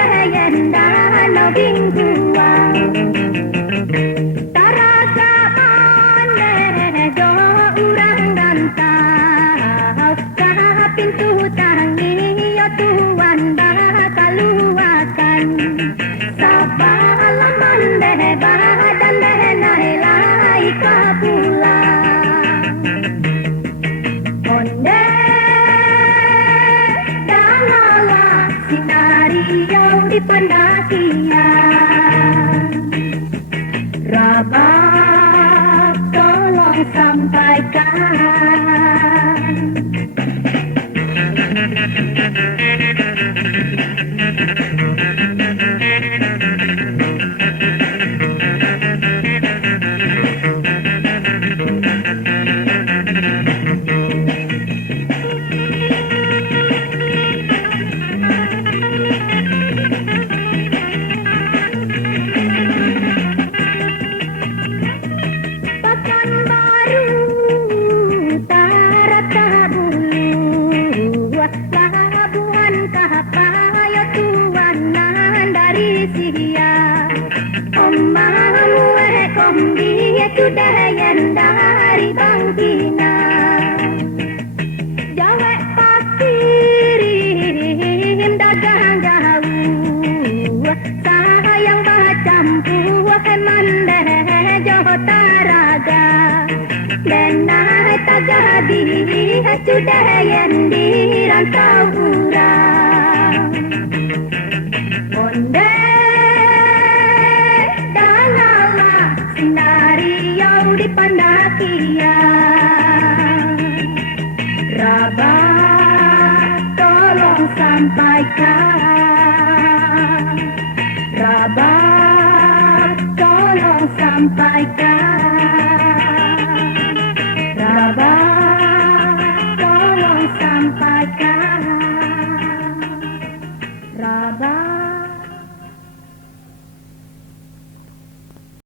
sudah yendan mau bingkuang tarasa mane do urang gantau ka pintu tangi yo tuan bakaluakan sabalaman deh badan deh nailai ka pulang onde danala sinari yang di pendakian Rabab tolong sampaikan sudah yang dari bangkina jawa pakirim dagang jauh sayang bacampur mandeh johotaraga denai tagadi sudah yang dirantau urang onde di pendakian Rabab tolong sampaikan Rabab tolong sampaikan Rabab tolong sampaikan